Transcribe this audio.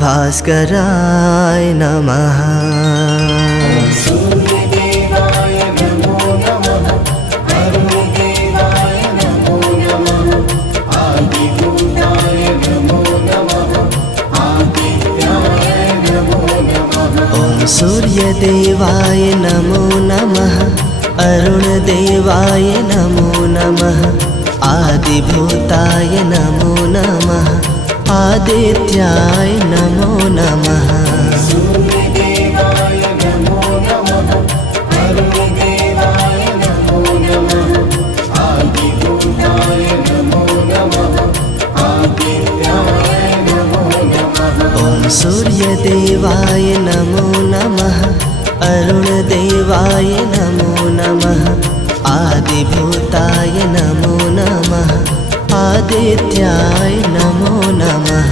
भास्कराय नमः। सूर्यदेवाय नमो नमः। अरुणदेवाय नमो नमः। आदिभूताय नमो नमः। आदित्याय नमो नमः। ॐ सूर्यदेवाय नमो नमः। अरुणदेवाय नमो नमः। आदिभूताय नमो नमः। आदित्याय नमो नमः। सूर्यदेवाय नमो नमः। अरुणदेवाय नमो नमः। आदिभूताय नमो नमः। आदित्याय नमो नमः। ॐ सूर्यदेवाय नमो नमः। अरुणदेवाय नमो नमः। आदिभूताय नमो नमः। आदित्याय नमो नमः।